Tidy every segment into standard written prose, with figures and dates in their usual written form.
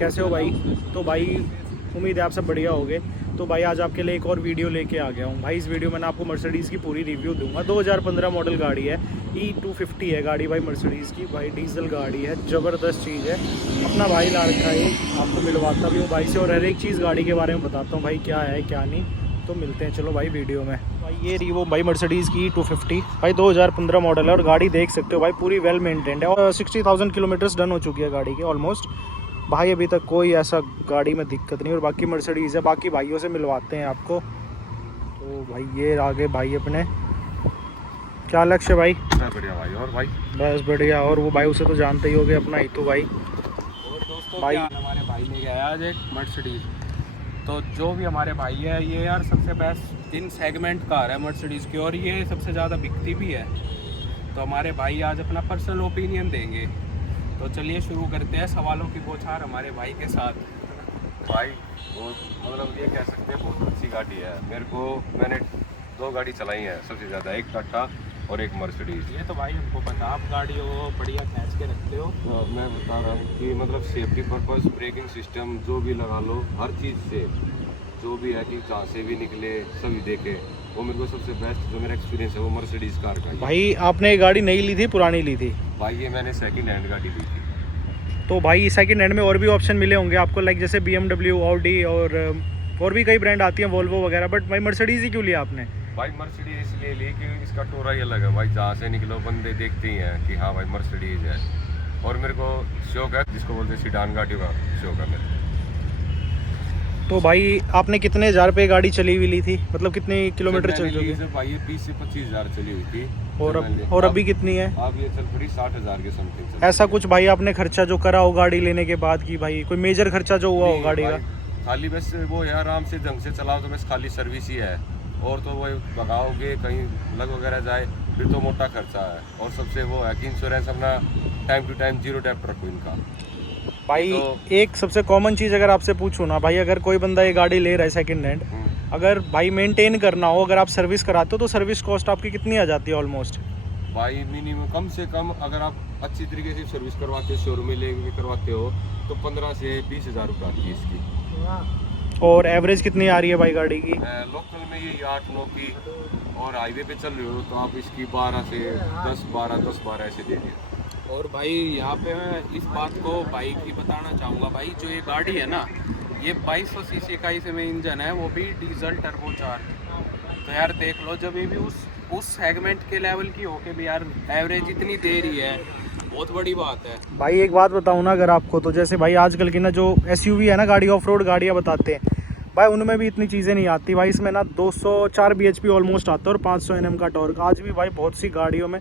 कैसे हो भाई? तो भाई उम्मीद है आप सब बढ़िया होगे। तो भाई आज आपके लिए एक और वीडियो लेके आ गया हूँ। भाई इस वीडियो में मैं आपको मर्सिडीज़ की पूरी रिव्यू दूंगा। 2015 मॉडल गाड़ी है, E250 है गाड़ी भाई मर्सिडीज़ की। भाई डीजल गाड़ी है, ज़बरदस्त चीज़ है। अपना भाई ला रखा है, आपको मिलवाता भी हूँ भाई से और हर एक चीज़ गाड़ी के बारे में बताता हूँ भाई क्या है क्या नहीं। तो मिलते हैं चलो भाई वीडियो में। भाई ये रही वो भाई मर्सिडीज़ की E250 भाई 2015 मॉडल है और गाड़ी देख सकते हो भाई पूरी वेल मेंटेन्ड है और 60,000 किलोमीटर्स डन हो चुकी है गाड़ी के ऑलमोस्ट। भाई अभी तक कोई ऐसा गाड़ी में दिक्कत नहीं और बाकी मर्सिडीज़ है। बाकी भाइयों से मिलवाते हैं आपको। तो भाई ये आगे भाई अपने क्या लक्ष्य भाई? बढ़िया भाई। और भाई बस बढ़िया। और वो भाई उसे तो जानते ही होगे अपना हितू भाई। और दोस्तों भाई क्या हमारे भाई लेके आया आज एक मर्सिडीज़। तो जो भी हमारे भाई है ये यार सबसे बेस्ट इन सेगमेंट कार है मर्सिडीज़ की और ये सबसे ज़्यादा बिकती भी है। तो हमारे भाई आज अपना पर्सनल ओपिनियन देंगे। तो चलिए शुरू करते हैं सवालों की बौछार हमारे भाई के साथ। भाई वो मतलब ये कह सकते हैं बहुत अच्छी गाड़ी है। मैंने 2 गाड़ी चलाई है सबसे ज़्यादा, एक टाटा और एक मर्सिडीज़। ये तो भाई हमको पता, आप गाड़ी वो बढ़िया खींच के रखते हो। तो मैं बता रहा हूँ कि मतलब सेफ्टी पर्पस, ब्रेकिंग सिस्टम जो भी लगा लो, हर चीज़ से जो भी है कि कहाँ से भी निकले सभी देखे, वो मेरे को सबसे बेस्ट जो मेरा एक्सपीरियंस है वो मर्सिडीज़ कार का ही है। भाई आपने ये गाड़ी नई ली थी पुरानी ली थी? भाई ये मैंने सेकंड हैंड गाड़ी ली थी। तो भाई सेकंड हैंड में और भी ऑप्शन मिले होंगे आपको, लाइक जैसे BMW, Audi और भी कई ब्रांड आती हैं, वोल्वो वगैरह। बट भाई मर्सिडीज़ ही क्यों लिया आपने? भाई मर्सिडीज इसलिए ली कि इसका टोरा ही अलग है भाई। जहाँ से निकलो बंदे देखते ही हैं कि हाँ भाई मर्सिडीज है। और मेरे को शौक है जिसको बोलते हैं सीडान गाड़ियों का शौक है मेरे को। तो भाई आपने कितने हज़ार पे गाड़ी चली हुई ली थी, मतलब कितने किलोमीटर चल चुकी है? भाई ये 20 से 25 हज़ार चली हुई थी। और अभी कितनी है? अब ये चल पड़ी 60,000 के समथिंग। ऐसा कुछ भाई आपने खर्चा जो करा हो गाड़ी लेने के बाद की भाई, कोई मेजर खर्चा जो हुआ हो गाड़ी का? खाली बस वो है आराम से ढंग से चलाओ तो बस खाली सर्विस ही है। और तो वो भगाओगे कहीं लग वगैरह जाए फिर तो मोटा खर्चा है। और सबसे वो है कि इंश्योरेंस अपना टाइम टू टाइम 0 डेप्ट रखो इनका। भाई तो एक सबसे कॉमन चीज़ अगर आपसे पूछूं ना भाई, अगर कोई बंदा ये गाड़ी ले रहा है सेकंड हैंड, अगर भाई मेंटेन करना हो, अगर आप सर्विस कराते हो तो सर्विस कॉस्ट आपकी कितनी आ जाती है ऑलमोस्ट? भाई मिनिमम कम से कम अगर आप अच्छी तरीके से सर्विस करवाते हो, शोरूम में लेके करवाते हो, तो 15 से 20 हज़ार रुपये आती है इसकी। और एवरेज कितनी आ रही है भाई गाड़ी की? लोकल में ये 8-9 की, और हाईवे पे चल रहे हो तो आप इसकी 12 से 10-12 ऐसे दे दिए। और भाई यहाँ पे मैं इस बात को भाई की बताना चाहूँगा भाई, जो ये गाड़ी है ना ये 2200 सीसी का इसमें इंजन है, वो भी डीजल टर्बोचार्ज। तो यार देख लो जब ये भी उस सेगमेंट के लेवल की हो के भी यार एवरेज इतनी दे रही है, बहुत बड़ी बात है भाई एक बात बताऊँ ना अगर आपको, तो जैसे भाई आजकल की ना जो SUV है ना गाड़ी, ऑफ रोड गाड़ियाँ बताते हैं भाई, उनमें भी इतनी चीज़ें नहीं आती भाई। इसमें ना 204 bhp ऑलमोस्ट आता है और 500 Nm का टॉर्क। आज भी भाई बहुत सी गाड़ियों में,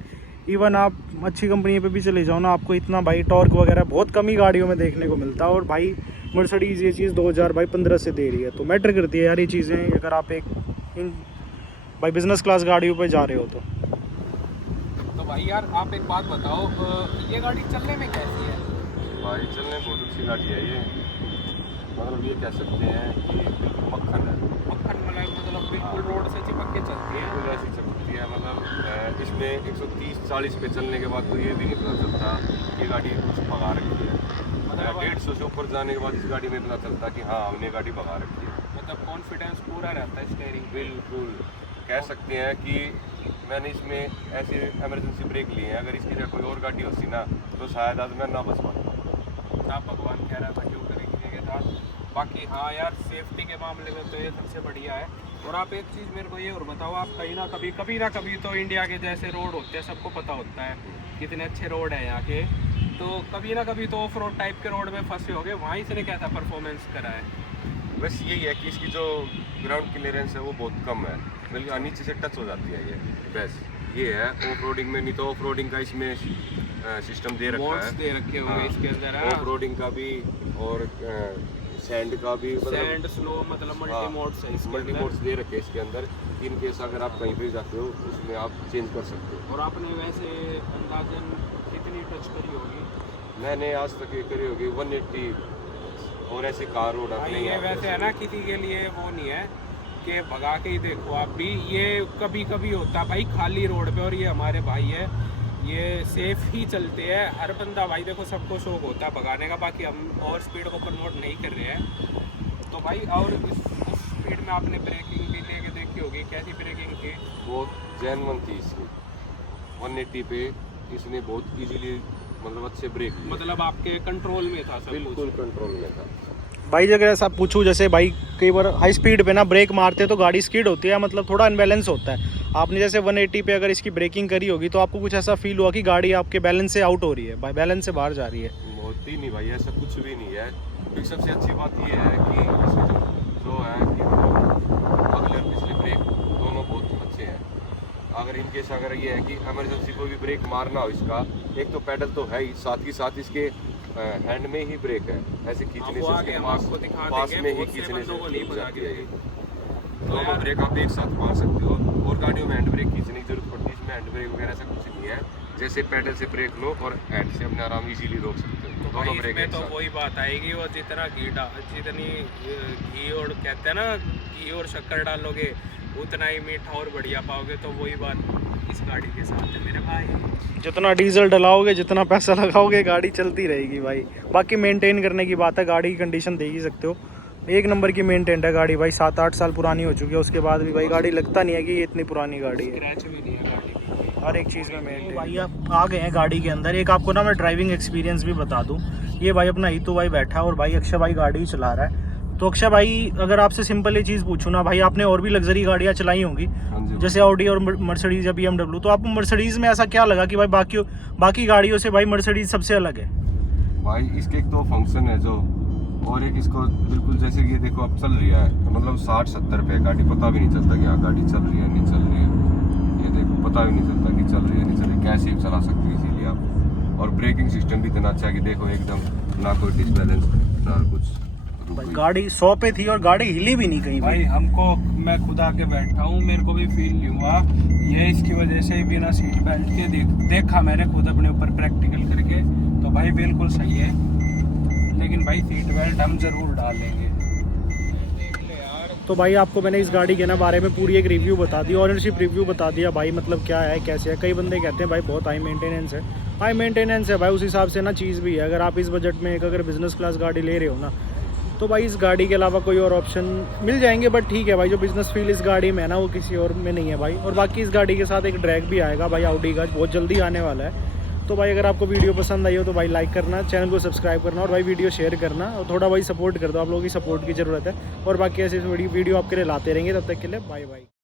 इवन आप अच्छी कंपनी पे भी चले जाओ ना, आपको इतना भाई टॉर्क वगैरह बहुत कम ही गाड़ियों में देखने को मिलता है। और भाई मर्सिडीज़ ये चीज़ 2015 से दे रही है, तो मैटर करती है यार ये चीज़ें, अगर आप इन भाई बिज़नेस क्लास गाड़ियों पे जा रहे हो तो। भाई यार आप एक बात बताओ, ये गाड़ी चलने में कैसी है? भाई चलने बहुत अच्छी गाड़ी है ये। मतलब ये कह सकते हैं कि बिल्कुल मक्खन है। मक्खन मतलब बिल्कुल रोड से चिपक के चलती है। बिल्कुल ऐसी चलती है। मतलब इसमें 130-40 पे चलने के बाद तो ये भी नहीं पता चलता कि गाड़ी कुछ भगा रखी है। मतलब 150 से ऊपर जाने के बाद इस गाड़ी में पता चलता कि हाँ हमने गाड़ी भगा रखी है। मतलब कॉन्फिडेंस पूरा रहता है स्टीयरिंग। बिल्कुल कह सकते हैं कि मैंने इसमें ऐसे इमरजेंसी ब्रेक लिए हैं। अगर इसकी जगह कोई और गाड़ी होती ना तो शायद आज मैं ना बच पाता। ना भगवान कह रहा था क्यों करेंगे के साथ। बाकी हाँ यार सेफ्टी के मामले में तो ये सबसे बढ़िया है। और आप एक चीज़ मेरे को ये और बताओ, आप कभी ना कभी तो इंडिया के जैसे रोड होते हैं, सबको पता होता है कितने अच्छे रोड है यहाँ के, तो कभी ना कभी तो ऑफ रोड टाइप के रोड में फंसे होंगे, वहाँ इसने कैसा परफॉर्मेंस करा है? बस यही है कि इसकी जो ग्राउंड क्लियरेंस है वो बहुत कम है, बल्कि नीचे से टच हो जाती है ये। बस ये है ऑफ रोडिंग में, नहीं तो ऑफ रोडिंग का इसमें सिस्टम दे रखा है, दे रखे होंगे इसके अंदर ऑफ रोडिंग का भी और सैंड का भी। सैंड स्लो मतलब मल्टी मोड्स है, मल्टी मोड्स दे रखे हैं इसके अंदर। इन केस अगर आप कहीं पे जाते हो उसमें आप चेंज कर सकते हो। और आपने वैसे अंदाजन कितनी टच करी होगी? मैंने आज तक ये करी होगी 180। और ऐसे कार रोड अपने ये वैसे है ना, किसी के लिए वो नहीं है कि भगा के ही देखो आप भी, ये कभी कभी होता है भाई खाली रोड पे। और ये हमारे भाई है ये सेफ ही चलते हैं। हर बंदा भाई देखो सबको शौक होता है भगाने का, बाकी हम और स्पीड को प्रमोट नहीं कर रहे हैं। तो भाई और उस स्पीड में आपने ब्रेकिंग भी लेके देखी होगी, कैसी ब्रेकिंग थी? वो जेन्युइन थी इसकी 180 पे इसने बहुत इजीली मतलब अच्छे ब्रेक लिए। मतलब आपके कंट्रोल में था सब बिल्कुल कंट्रोल में था भाई अगर ऐसा पूछूं, जैसे भाई कई बार हाई स्पीड पे ना ब्रेक मारते हैं तो गाड़ी स्किड होती है, मतलब थोड़ा अनबैलेंस होता है। आपने जैसे 180 पे अगर इसकी ब्रेकिंग करी होगी तो आपको कुछ ऐसा फील हुआ कि गाड़ी आपके बैलेंस से आउट हो रही है, बैलेंस से बाहर जा रही है? बहुत ही नहीं भाई, ऐसा कुछ भी नहीं है। क्योंकि सबसे अच्छी बात ये है कि इसके जो है कि अगले और पिछले ब्रेक दोनों बहुत अच्छे हैं। अगर इनकेस अगर ये है कि इमरजेंसी को भी ब्रेक मारना हो इसका, एक तो पैडल तो है ही, साथ ही साथ इसके हैंड में ही ब्रेक है, ऐसे खींचने से इसके पास में ही खींचने से रुक जाती है। दोनों ब्रेक आप एक साथ मार सकते हो, और गाड़ियों में हैंड ब्रेक खींचने की जरूरत पड़ती है, इसमें हैंड ब्रेक वगैरह ऐसा कुछ नहीं है। जैसे पैडल से ब्रेक लो और हैंड से अपने आराम इजीली रोक सकते हो। दोनों ब्रेक में तो वही बात आएगी, और जितना जितनी घी और कहते हैं ना, घी और शक्कर डालोगे उतना ही मीठा और बढ़िया पाओगे। तो वही बात इस गाड़ी के साथ है मेरे भाई। जितना डीजल डलाओगे, जितना पैसा लगाओगे, गाड़ी चलती रहेगी भाई। बाकी मेंटेन करने की बात है, गाड़ी की कंडीशन देख ही सकते हो, एक नंबर की मेंटेन है गाड़ी भाई। 7-8 साल पुरानी हो चुकी है, उसके बाद भी भाई गाड़ी लगता नहीं है कि ये इतनी पुरानी गाड़ी है। स्क्रैच भी नहीं है गाड़ी की, हर एक चीज़ में मेंटेन। भाई आप आ गए हैं गाड़ी के अंदर, एक आपको ना मैं ड्राइविंग एक्सपीरियंस भी बता दूं। ये भाई अपना हितू भाई बैठा है और भाई अक्षय भाई गाड़ी चला रहा है। तो अक्षय भाई अगर आपसे सिंपल ये चीज़ पूछूँ ना भाई, आपने और भी लग्जरी गाड़ियाँ चलाई होंगी जैसे ऑडी और मर्सिडीज या BMW, तो आपको मर्सिडीज में ऐसा क्या लगा कि भाई बाकी गाड़ियों से भाई मर्सिडीज सबसे अलग है? भाई इसके एक तो फंक्शन है जो, और एक इसको बिल्कुल जैसे कि देखो अब चल रही है, मतलब 60-70 पे गाड़ी, पता भी नहीं चलता कि हाँ गाड़ी चल रही है नहीं चल रही है। ये देखो पता भी नहीं चलता कि चल रही है नहीं चल रही, कैसे भी चला सकते हो इजीली आप। और ब्रेकिंग सिस्टम भी इतना अच्छा है कि देखो एकदम ना कोई डिसबैलेंस ना कुछ। भाई गाड़ी 100 पे थी और गाड़ी हिली भी नहीं कहीं भाई हमको, मैं खुद आके बैठा हूँ, मेरे को भी फील नहीं हुआ। ये इसकी वजह से बिना सीट बेल्ट के देखा मैंने खुद अपने ऊपर प्रैक्टिकल करके, तो भाई बिल्कुल सही है। लेकिन भाई सीट बेल्ट हम जरूर डालेंगे। तो भाई आपको मैंने इस गाड़ी के ना बारे में पूरी एक रिव्यू बता दी, ऑनरशिप रिव्यू बता दिया भाई, मतलब क्या है कैसे है। कई बंदे कहते हैं भाई बहुत हाई मेंटेनेंस है, हाई मेंटेनेंस है भाई, उस हिसाब से ना चीज़ भी है। अगर आप इस बजट में एक अगर बिज़नेस क्लास गाड़ी ले रहे हो ना, तो भाई इस गाड़ी के अलावा कोई और ऑप्शन मिल जाएंगे, बट ठीक है भाई, जो बिज़नेस फील इस गाड़ी में है ना वो किसी और में नहीं है भाई। और बाकी इस गाड़ी के साथ एक ड्रैग भी आएगा भाई ऑडी का, बहुत जल्दी आने वाला है। तो भाई अगर आपको वीडियो पसंद आई हो तो भाई लाइक करना, चैनल को सब्सक्राइब करना और भाई वीडियो शेयर करना, और थोड़ा भाई सपोर्ट कर दो, आप लोगों की सपोर्ट की ज़रूरत है। और बाकी ऐसे वीडियो आपके लिए लाते रहेंगे, तब तक के लिए बाय बाय।